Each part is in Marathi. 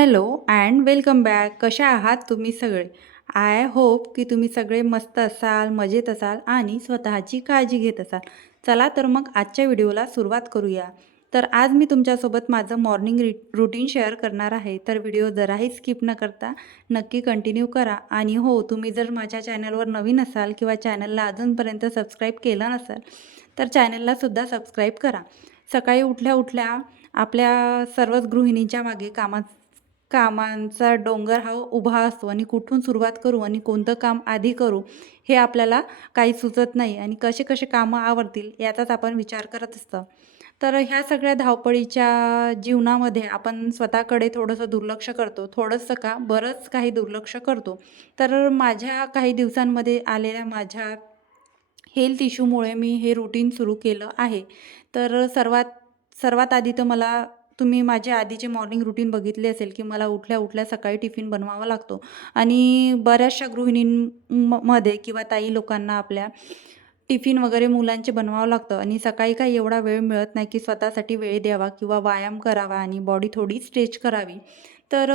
Hello and welcome back. कशा आहात तुम्ही सगळे? आय होप की तुम्ही सगळे मस्त असाल, मजेत असाल आणि स्वतःची काळजी घेत असाल. चला तर मग आजच्या व्हिडिओला सुरुवात करूया. तर आज मी तुमच्यासोबत माझं मॉर्निंग रुटीन शेअर करणार आहे. तर व्हिडिओ जराही स्किप न करता नक्की कंटिन्यू करा. आणि हो, तुम्ही जर माझ्या चॅनलवर नवीन असाल किंवा चॅनलला अजूनपर्यंत सबस्क्राईब केलं नसेल तर चॅनललासुद्धा सबस्क्राईब करा. सकाळी उठल्या उठल्या आपल्या सर्वच गृहिणींच्या मागे कामांचा डोंगर हा उभा असतो आणि कुठून सुरुवात करू आणि कोणतं काम आधी करू हे आपल्याला काही सुचत नाही आणि कसे कसे कामं आवरतील याचाच आपण विचार करत असतो. तर ह्या सगळ्या धावपळीच्या जीवनामध्ये आपण स्वतःकडे थोडंसं दुर्लक्ष करतो. थोडंसं का, बरंच काही दुर्लक्ष करतो. तर माझ्या काही दिवसांमध्ये आलेल्या माझ्या हेल्थ इश्यूमुळे मी हे रुटीन सुरू केलं आहे. तर सर्वात सर्वात आधी तर मला तुम्ही माझे आधीचे मॉर्निंग रुटीन बघितले असेल, की मला उठल्या-उठल्या सकाळी टिफिन बनवावा लागतो आणि बऱ्याचशा मध्ये किंवा ताई लोकांना आपल्या टिफिन वगैरे मुलांचे बनवावं लागतं आणि सकाळी काही एवढा वेळ मिळत नाही, की स्वतःसाठी वेळ द्यावा किंवा व्यायाम करावा आणि बॉडी थोडी स्ट्रेच करावी. तर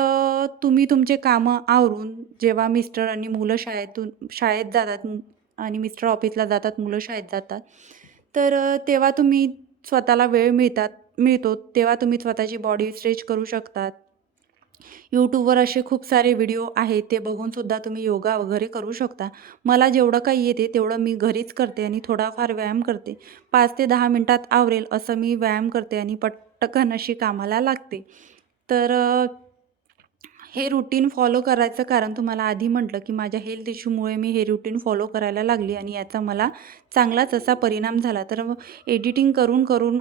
तुम्ही तुमचे कामं आवरून जेव्हा मिस्टर आणि मुलं शाळेत जातात आणि मिस्टर ऑफिसला जातात, मुलं शाळेत जातात. तर तेव्हा तुम्ही स्वतःला वेळ मिळतो, तेव्हा तुम्ही स्वतःची बॉडी स्ट्रेच करू शकतात. यूट्यूबवर असे खूप सारे व्हिडिओ आहेत, ते बघूनसुद्धा तुम्ही योगा वगैरे करू शकता. मला जेवढं काही येते तेवढं मी घरीच करते आणि थोडाफार व्यायाम करते. 5 ते 10 मिनिटात आवरेल असं मी व्यायाम करते आणि पटकन अशी कामाला लागते. तर हे रुटीन फॉलो करायचं कारण तुम्हाला आधी म्हटलं, की माझ्या हेल्थ इश्यूमुळे मी हे रुटीन फॉलो करायला लागली आणि याचा मला चांगलाच असा परिणाम झाला. तर एडिटिंग करून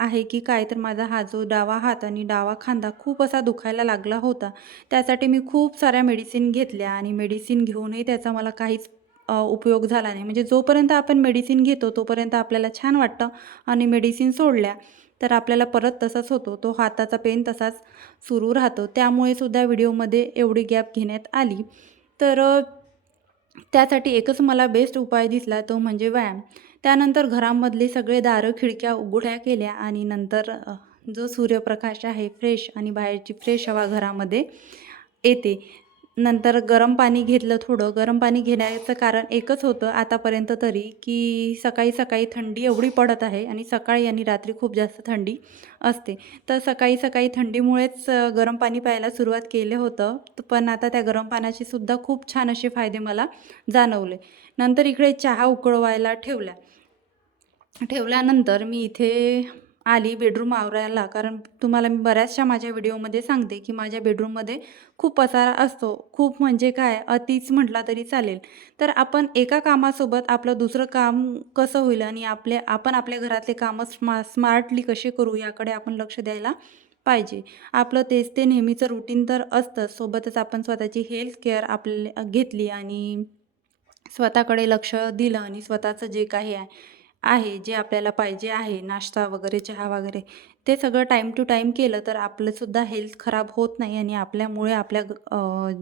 आहे की काय, तर माझा हा जो डावा हात आणि डावा खांदा खूप असा दुखायला लागला होता. त्यासाठी मी खूप साऱ्या मेडिसिन घेतल्या आणि मेडिसिन घेऊनही त्याचा मला काहीच उपयोग झाला नाही. म्हणजे जोपर्यंत आपण मेडिसिन घेतो तोपर्यंत आपल्याला छान वाटतं आणि मेडिसिन सोडल्या तर आपल्याला परत तसाच होतो. तो हाताचा पेन तसाच सुरू राहतो. त्यामुळे सुद्धा व्हिडिओमध्ये एवढी गॅप घेण्यात आली. तर त्यासाठी एकच मला बेस्ट उपाय दिसला, तो म्हणजे व्यायाम. त्यानंतर घरामधले सगळे दारं, खिडक्या उघड्या केल्या आणि नंतर जो सूर्यप्रकाश आहे फ्रेश आणि बाहेरची फ्रेश हवा घरामध्ये येते. नंतर गरम पाणी घेतलं थोडं. गरम पाणी घेण्याचं कारण एकच होतं आतापर्यंत तरी, की सकाळी-सकाळी थंडी एवढी पडत आहे आणि सकाळी आणि रात्री खूप जास्त थंडी असते. तर सकाळी-सकाळी थंडीमुळेच गरम पाणी प्यायला सुरुवात केलं होतं. पण आता त्या गरम पाण्याचे सुद्धा खूप छान असे फायदे मला जाणवले. नंतर इकडे चहा उकळवायला ठेवल्यानंतर मी इथे आली बेडरूम आवरायला. कारण तुम्हाला मी बऱ्याचशा माझ्या व्हिडिओमध्ये सांगते, की माझ्या बेडरूममध्ये खूप पसारा असतो. खूप म्हणजे काय, अतिच म्हटला तरी चालेल. तर आपण एका कामासोबत आपलं दुसरं काम कसं होईल आणि आपण आपल्या घरातले कामं स्मार्टली कसे करू याकडे आपण लक्ष द्यायला पाहिजे. आपलं तेच ते नेहमीचं रुटीन तर असतंच. सोबतच आपण स्वतःची हेल्थ केअर घेतली आणि स्वतःकडे लक्ष दिलं आणि स्वतःचं जे काही आहे जे आपल्याला पाहिजे आहे, नाश्ता वगैरे, चहा वगैरे, ते सगळं टाईम टू टाईम केलं तर आपलंसुद्धा हेल्थ खराब होत नाही आणि आपल्यामुळे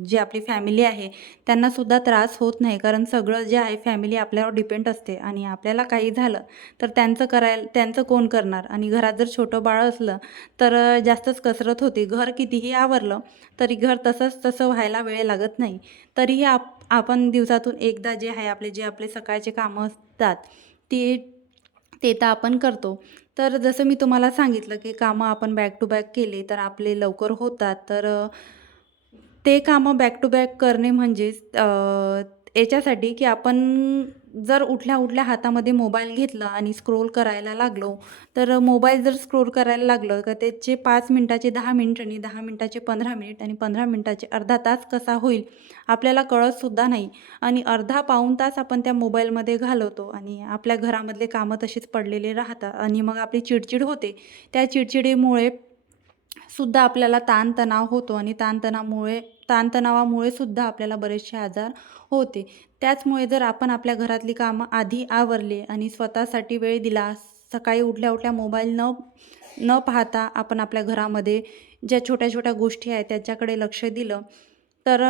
जी आपली फॅमिली आहे त्यांनासुद्धा त्रास होत नाही. कारण सगळं जे आहे फॅमिली आपल्यावर डिपेंड असते आणि आपल्याला काही झालं तर त्यांचं कोण करणार आणि घरात जर छोटं बाळ असलं तर जास्तच कसरत होते. घर कितीही आवरलं तरी घर तसं व्हायला वेळ लागत नाही. तरीही आपण दिवसातून एकदा जे आपले सकाळचे कामं असतात ते ते तर आपण करतो. तर जसं मी तुम्हाला सांगितलं, की कामं आपण बॅक टू बॅक केले तर आपले लवकर होतात. तर ते कामं बॅक टू बॅक करणे म्हणजेच याच्यासाठी की आपण जर उठल्या-उठल्या हातामध्ये मोबाईल घेतला आणि स्क्रोल करायला लागलो, तर मोबाईल जर स्क्रोल करायला लागलं तर त्याचे 5 मिनिटाचे 10 मिनिट आणि 10 मिनिटाचे 15 मिनिट आणि 15 मिनिटाचे अर्धा तास कसा होईल आपल्याला कळतसुद्धा नाही आणि अर्धा पाऊण तास आपण त्या मोबाईलमध्ये घालवतो आणि आपल्या घरामधले कामं तशीच पडलेले राहतात आणि मग आपली चिडचिड होते. त्या चिडचिडीमुळे सुद्धा आपल्याला ताणतणाव होतो आणि ताणतणावामुळे सुद्धा आपल्याला बरेचसे आजार होते. त्याचमुळे जर आपण आपल्या घरातली कामं आधी आवरली आणि स्वतःसाठी वेळ दिला, सकाळी उठल्या-उठल्या मोबाईल न न पाहता आपण आपल्या घरामध्ये ज्या छोट्या-छोट्या गोष्टी आहेत त्याच्याकडे लक्ष दिलं, तर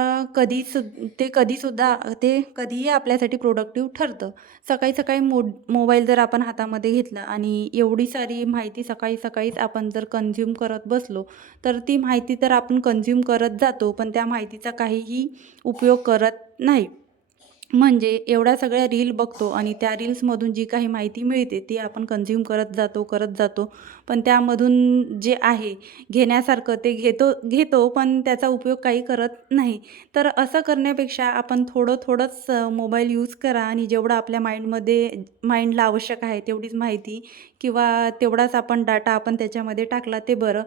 ते कधीही आपल्यासाठी प्रोडक्टिव्ह ठरतं. सकाळी-सकाळी मोबाईल जर आपण हातामध्ये घेतला आणि एवढी सारी माहिती सकाळी-सकाळीच आपण जर कन्झ्युम करत बसलो, तर ती माहिती तर आपण कन्झ्युम करत जातो, पण त्या माहितीचा काहीही उपयोग करत नाही. म्हणजे एवढ्या सगळ्या रील बघतो आणि त्या रील्समधून जी काही माहिती मिळते ती आपण कन्झ्युम करत जातो. पण त्यामधून जे आहे घेण्यासारखं ते घेतो पण त्याचा उपयोग काही करत नाही. तर असं करण्यापेक्षा आपण थोडंच मोबाईल यूज करा आणि जेवढं आपल्या माइंडला आवश्यक आहे तेवढीच माहिती किंवा तेवढाच आपण डाटा आपण त्याच्यामध्ये टाकला ते बरं.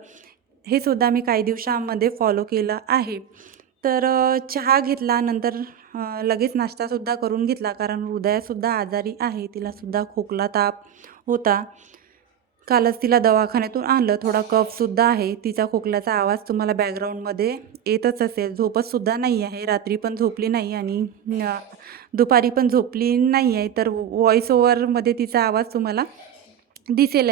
हे सुद्धा मी काही दिवसामध्ये फॉलो केलं आहे. तर चहा घेतला नंतर लगेच नाश्तासुद्धा करून घेतला कारण हृदयासुद्धा आजारी आहे. तिलासुद्धा खोकला, ताप होता. कालच तिला दवाखान्यातून आणलं. थोडा कफसुद्धा आहे. तिचा खोकल्याचा आवाज तुम्हाला बॅकग्राऊंडमध्ये येतच असेल. झोपतसुद्धा नाही आहे. रात्री पण झोपली नाही आणि दुपारी पण झोपली नाही आहे. तर व्हॉईस ओव्हरमध्ये तिचा आवाज तुम्हाला दिसेल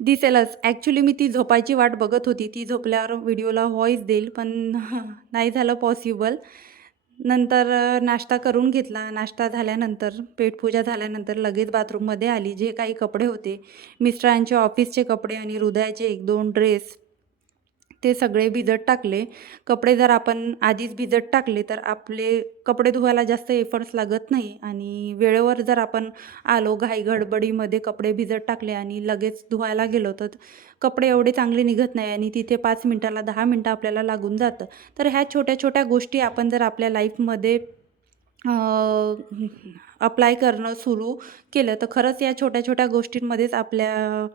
दिसेलच. ॲक्च्युली मी ती झोपायची वाट बघत होती. ती झोपल्यावर व्हिडिओला व्हॉईस देईल, पण नाही झालं पॉसिबल. नंतर नाश्ता करून घेतला. नाश्ता झाल्यानंतर, पेटपूजा झाल्यानंतर लगेच बाथरूममध्ये आली. जे काही कपडे होते, मिस्टरांचे ऑफिसचे कपडे आणि हृदयाचे 1-2 ड्रेस ते सगळे भिजत टाकले. कपडे जर आपण आधीच भिजत टाकले, तर आपले कपडे धुवायला जास्त एफर्ट्स लागत नाही आणि वेळेवर जर आपण आलो, घाई-गडबडीमध्ये कपडे भिजत टाकले आणि लगेच धुवायला गेलो, तर कपडे एवढे चांगले निघत नाही आणि तिथे 5 मिनिटाला 10 मिनिटं आपल्याला लागून जातं. तर ह्या छोट्या-छोट्या गोष्टी आपण जर आपल्या लाईफमध्ये अप्लाय करणं सुरू केलं, तर खरंच या छोट्या-छोट्या गोष्टींमध्येच आपल्या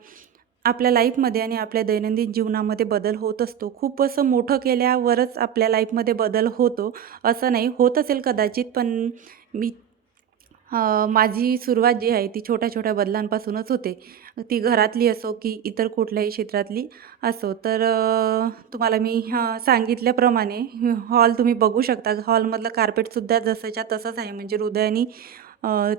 आपल्या लाईफमध्ये आणि आपल्या दैनंदिन जीवनामध्ये बदल होत असतो. खूप असं मोठं केल्यावरच आपल्या लाईफमध्ये बदल होतो, असं नाही. होत असेल कदाचित, पण मी माझी सुरुवात जी आहे ती छोट्या-छोट्या बदलांपासूनच होते. ती घरातली असो की इतर कुठल्याही क्षेत्रातली असो. तर तुम्हाला मी सांगितल्याप्रमाणे हॉल तुम्ही बघू शकता. हॉलमधलं कार्पेटसुद्धा जसंच्या तसंच आहे. म्हणजे हृदयानी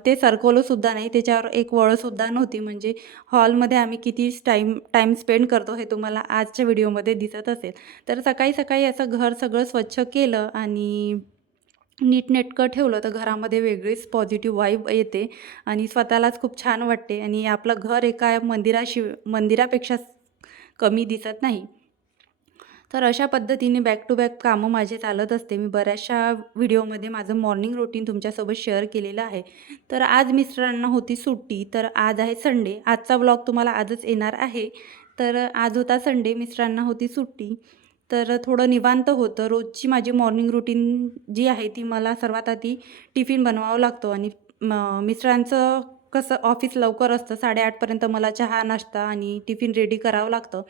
ते सरकवलंसुद्धा नाही. त्याच्यावर एक वळसुद्धा नव्हती. म्हणजे हॉलमध्ये आम्ही किती टाईम स्पेंड करतो हे तुम्हाला आजच्या व्हिडिओमध्ये दिसत असेल. तर सकाळी-सकाळी असं घर सगळं स्वच्छ केलं आणि नीटनेटकं ठेवलं तर घरामध्ये वेगळीच पॉझिटिव्ह वाइब येते आणि स्वतःलाच खूप छान वाटते आणि आपलं घर एका मंदिरापेक्षा कमी दिसत नाही. तर अशा पद्धतीने बॅक टू बॅक कामं माझे चालत असते. मी बऱ्याचशा व्हिडिओमध्ये माझं मॉर्निंग रुटीन तुमच्यासोबत शेअर केलेलं आहे. तर आज मिस्टरांना होती सुट्टी, तर आज आहे संडे. आजचा व्लॉग तुम्हाला आजच येणार आहे. तर आज होता संडे, मिस्टरांना होती सुट्टी. तर थोडं निवांत होतं. रोजची माझी मॉर्निंग रुटीन जी आहे ती मला सर्वात आधी टिफिन बनवावा लागतो आणि मिस्टरांचं कसं ऑफिस लवकर असतं. 8:30 पर्यंत मला चहा, नाश्ता आणि टिफिन रेडी करावं लागतं.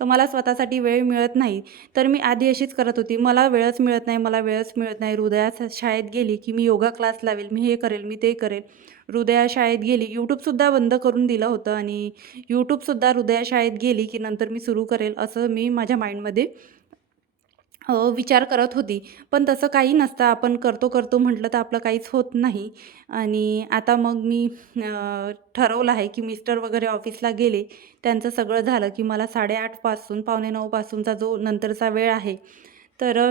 तर मला स्वतःसाठी वेळ मिळत नाही. तर मी आधी अशीच करत होती. मला वेळच मिळत नाही, मला वेळच मिळत नाही. हृदया शाळेत गेली की मी योगा क्लास लावेल, मी हे करेल, मी ते करेल. हृदया शाळेत गेली, यूट्यूबसुद्धा बंद करून दिलं होतं आणि यूट्यूबसुद्धा हृदया शाळेत गेली की नंतर मी सुरू करेल असं मी माझ्या माइंडमध्ये विचार करत होती. पण तसं काही नसतं. आपण करतो म्हटलं तर आपलं काहीच होत नाही आणि आता मग मी ठरवलं आहे की मिस्टर वगैरे ऑफिसला गेले, त्यांचं सगळं झालं की मला 8:30 पासून 8:45 पासूनचा जो नंतरचा वेळ आहे, तर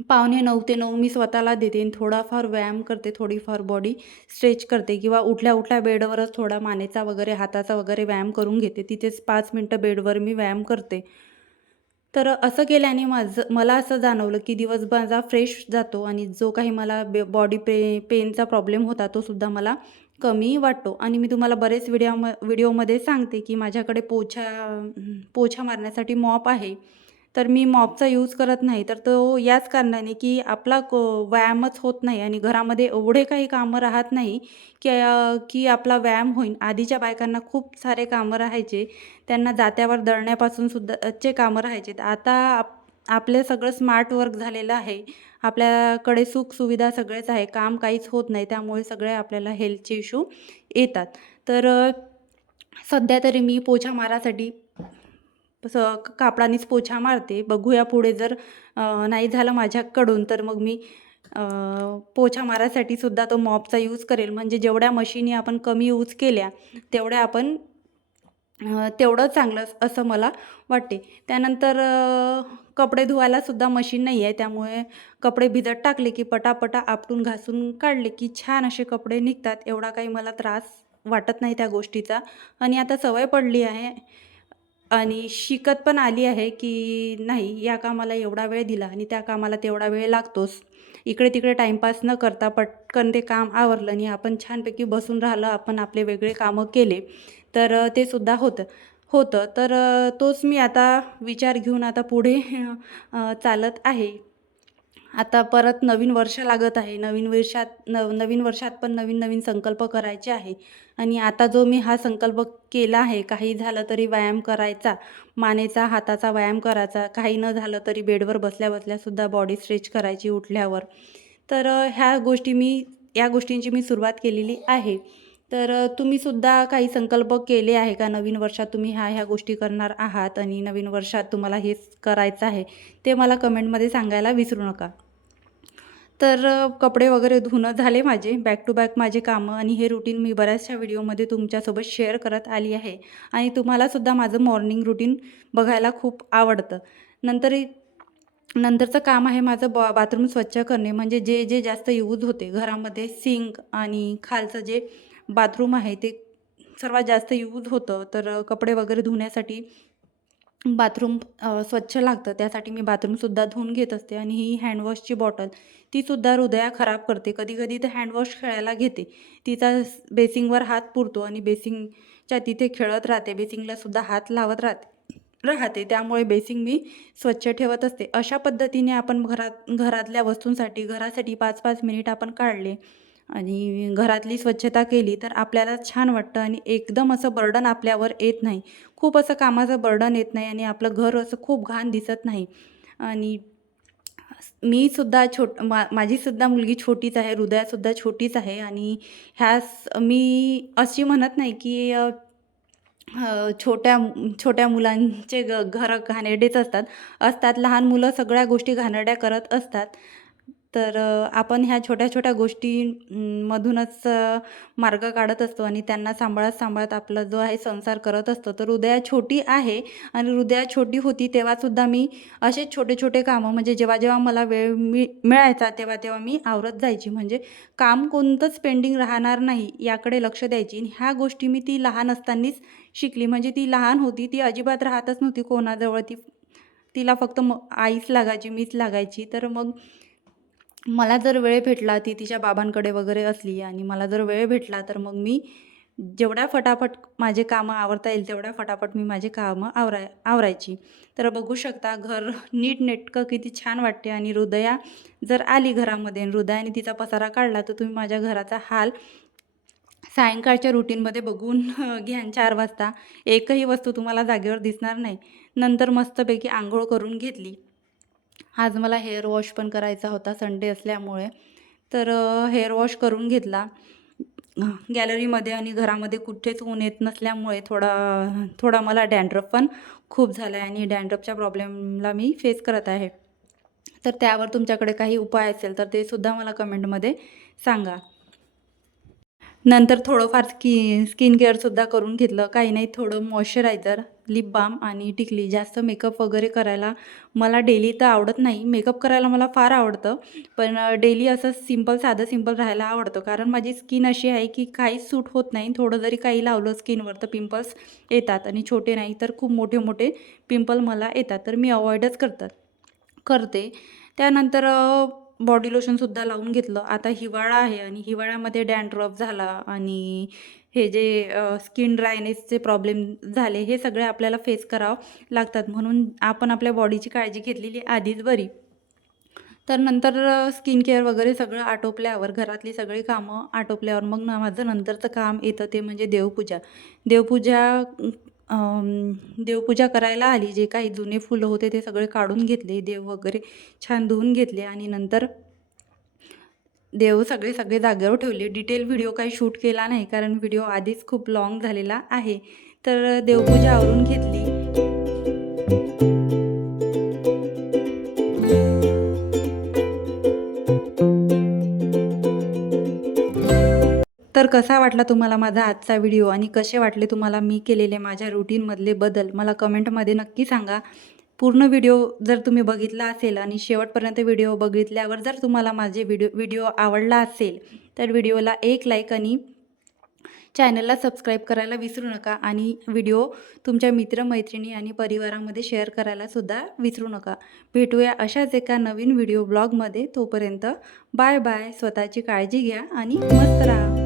8:45 ते 9 मी स्वतःला देते आणि थोडाफार व्यायाम करते, थोडीफार बॉडी स्ट्रेच करते किंवा उठल्या-उठल्या बेडवरच थोडा मानेचा वगैरे, हाताचा वगैरे व्यायाम करून घेते. तिथेच 5 मिनिटं बेडवर मी व्यायाम करते. तर असं केल्याने मला असं जाणवलं की दिवस माझा फ्रेश जातो आणि जो काही मला बॉडी पेनचा प्रॉब्लेम होता तो सुद्धा मला कमी वाटतो आणि मी तुम्हाला बरेच व्हिडिओमध्ये सांगते की माझ्याकडे पोछा मारण्यासाठी मॉप आहे. तर मी मॉपचा यूज करत नाही. तर तो याच कारणाने की आपला व्यायामच होत नाही आणि घरामध्ये एवढे काही कामं राहत नाही की आपला व्यायाम होईल. आधीच्या बायकांना खूप सारे कामं राहायचे. त्यांना जात्यावर दळण्यापासून सुद्धा चे कामं राहायचे. आता आपलं सगळं स्मार्ट वर्क झालेलं आहे. आपल्याकडे सुखसुविधा सगळेच आहे. काम काहीच होत नाही. त्यामुळे सगळे आपल्याला हेल्थचे इश्यू येतात. तर सध्या तरी मी पोछा मारासाठी कापडानेच पोछा मारते. बघूया पुढे जर नाही झालं माझ्याकडून तर मग मी पोछा मारायसाठी सुद्धा तो मॉपचा यूज करेल. म्हणजे जेवढ्या मशिनी आपण कमी यूज केल्या तेवढ्या आपण तेवढं चांगलं असं मला वाटते. त्यानंतर कपडे धुवायलासुद्धा मशीन नाही आहे, त्यामुळे कपडे भिजत टाकले की पटापटा आपटून घासून काढले की छान असे कपडे निघतात. एवढा काही मला त्रास वाटत नाही त्या गोष्टीचा आणि आता सवय पडली आहे आणि शिकत पण आली आहे की नाही, या कामाला एवढा वेळ दिला आणि त्या कामाला तेवढा वेळ लागतोच. इकडे-तिकडे टाईमपास न करता पटकन ते काम आवरलं आणि आपण छानपैकी बसून राहिलं, आपण आपले वेगळे कामं केले, तर ते सुद्धा होतं होतं. तर तोच मी आता विचार घेऊन आता पुढे चालत आहे. आता परत नवीन वर्ष लागत आहे. नवीन वर्षात पण नवीन-नवीन संकल्प करायचे आहे आणि आता जो मी हा संकल्प केला आहे, काही झालं तरी व्यायाम करायचा, मानेचा, हाताचा व्यायाम करायचा, काही न झालं तरी बेडवर बसल्या-बसल्यासुद्धा बॉडी स्ट्रेच करायची उठल्यावर. तर या गोष्टींची मी सुरुवात केलेली आहे. तर तुम्हीसुद्धा काही संकल्प केले आहे का? नवीन वर्षात तुम्ही ह्या गोष्टी करणार आहात आणि नवीन वर्षात तुम्हाला हेच करायचं आहे, ते मला कमेंटमध्ये सांगायला विसरू नका. तर कपडे वगैरे धुणं झाले माझे, बॅक टू बॅक माझे कामं आणि हे रुटीन मी बऱ्याचशा व्हिडिओमध्ये तुमच्यासोबत शेअर करत आली आहे आणि तुम्हालासुद्धा माझं मॉर्निंग रुटीन बघायला खूप आवडतं. नंतरचं काम आहे माझं बाथरूम स्वच्छ करणे, म्हणजे जे जास्त यूज होते घरामध्ये, सिंक आणि खालचं जे बाथरूम आहे ते सर्वात जास्त यूज होतं. तर कपडे वगैरे धुण्यासाठी बाथरूम स्वच्छ लागतं, त्यासाठी मी बाथरूमसुद्धा धुवून घेत असते आणि ही हँडवॉशची बॉटल तीसुद्धा हृदया खराब करते. कधी-कधी तर हँडवॉश खेळायला घेते. तिचा बेसिंगवर हात पुरतो आणि बेसिंगच्या तिथे खेळत राहते. बेसिंगलासुद्धा हात लावत राहते. त्यामुळे बेसिंग मी स्वच्छ ठेवत असते. अशा पद्धतीने आपण घरातल्या वस्तूंसाठी, घरासाठी 5-5 मिनिट आपण काढले आणि घरातली स्वच्छता केली तर आपल्याला छान वाटतं आणि एकदम असं बर्डन आपल्यावर येत नाही. खूप असं कामाचं बर्डन येत नाही आणि आपलं घर असं खूप घाण दिसत नाही. आणि मी सुद्धा माझीसुद्धा मुलगी छोटीच आहे, हृदयासुद्धा छोटीच आहे आणि मी अशी म्हणत नाही की छोट्या छोट्या मुलांचे घरं घाणेरडेच असतात. लहान मुलं सगळ्या गोष्टी घाणेरड्या करत असतात. तर आपण ह्या छोट्या-छोट्या गोष्टी मधूनच मार्ग काढत असतो आणि त्यांना सांभाळत-सांभाळत आपला जो आहे संसार करत असतो. तर हृदया छोटी आहे आणि हृदया छोटी होती तेव्हासुद्धा मी असेच छोटे-छोटे कामं, म्हणजे जेव्हा-जेव्हा मला वेळ मिळायचा तेव्हा-तेव्हा मी आवरत जायची. म्हणजे काम कोणतंच पेंडिंग राहणार नाही याकडे लक्ष द्यायची. आणि ह्या गोष्टी मी ती लहान असतानाच शिकली. म्हणजे ती लहान होती, ती अजिबात राहतच नव्हती कोणाजवळ. तिला फक्त आईच लागायची, मीच लागायची. तर मग मला जर वेळ भेटला, ती तिच्या बाबांकडे वगैरे असली आणि मला जर वेळ भेटला तर मग मी जेवढ्या फटाफट माझे कामं आवरता येईल तेवढ्या फटाफट मी माझे कामं आवरायची. तर बघू शकता घर नीटनेटकं किती छान वाटते. आणि हृदया जर आली घरामध्ये आणि हृदयाने तिचा पसारा काढला तर तुम्ही माझ्या घराचा हाल सायंकाळच्या रुटीनमध्ये बघून घ्या. 4 वाजता एकही वस्तू तुम्हाला जागेवर दिसणार नाही. नंतर मस्तपैकी अंघोळ करून घेतली. आज मला हेअर वॉश पण करायचा होता संडे असल्यामुळे. तर हेअर वॉश करून घेतला. गॅलरीमध्ये आणि घरामध्ये कुठेच ऊन येत नसल्यामुळे थोडा मला डॅन्ड्रफ पण खूप झाला आहे आणि डॅन्ड्रफच्या प्रॉब्लेमला मी फेस करत आहे. तर त्यावर तुमच्याकडे काही उपाय असेल तर ते सुद्धा मला कमेंटमध्ये सांगा. नंतर थोडंफार स्किन केअरसुद्धा करून घेतलं. काही नाही, थोडं मॉइश्चरायझर, लिप बाम आणि टिकली. जास्त मेकअप वगैरे करायला मला डेली तर आवडत नाही. मेकअप करायला मला फार आवडतं, पण डेली असं साधं सिंपल राहायला आवडतं. कारण माझी स्किन अशी आहे की काहीच सूट होत नाही. थोडं जरी काही लावलं स्किनवर तर पिंपल्स येतात आणि छोटे नाही तर खूप मोठे पिंपल मला येतात. तर मी अवॉइडच करते. त्यानंतर बॉडी लोशनसुद्धा लावून घेतलं. आता हिवाळा आहे आणि हिवाळ्यामध्ये डॅन्ड्रफ झाला आणि हे जे स्किन ड्रायनेसचे प्रॉब्लेम झाले, हे सगळे आपल्याला फेस करावं लागतात. म्हणून आपण आपल्या बॉडीची काळजी घेतलेली आधीच बरी. तर नंतर स्किन केअर वगैरे सगळं आटोपल्यावर, घरातली सगळी कामं आटोपल्यावर मग माझं नंतरचं काम येतं ते म्हणजे देवपूजा. देवपूजा करायला आली. जे काही जुने फुलं होते ते सगळे काढून घेतले, देव वगैरे छान धुवून घेतले आणि नंतर देव सगळे जागेवर ठेवले. डिटेल व्हिडिओ काही शूट केला नाही कारण व्हिडिओ आधीच खूप लाँग झालेला आहे. तर देवपूजा आवरून घेतली. तर कसा वाटला तुम्हाला माझा आजचा व्हिडिओ आणि कसे वाटले तुम्हाला मी केलेले माझ्या रुटीनमधले बदल मला कमेंटमध्ये नक्की सांगा. पूर्ण व्हिडिओ जर तुम्ही बघितला असेल आणि शेवटपर्यंत व्हिडिओ बघितल्यावर जर तुम्हाला माझे व्हिडिओ आवडला असेल तर व्हिडिओला एक लाईक आणि चॅनलला सबस्क्राईब करायला विसरू नका आणि व्हिडिओ तुमच्या मित्रमैत्रिणी आणि परिवारामध्ये शेअर करायला सुद्धा विसरू नका. भेटूया अशाच एका नवीन व्हिडिओ ब्लॉगमध्ये. तोपर्यंत बाय बाय. स्वतःची काळजी घ्या आणि मस्त राहा.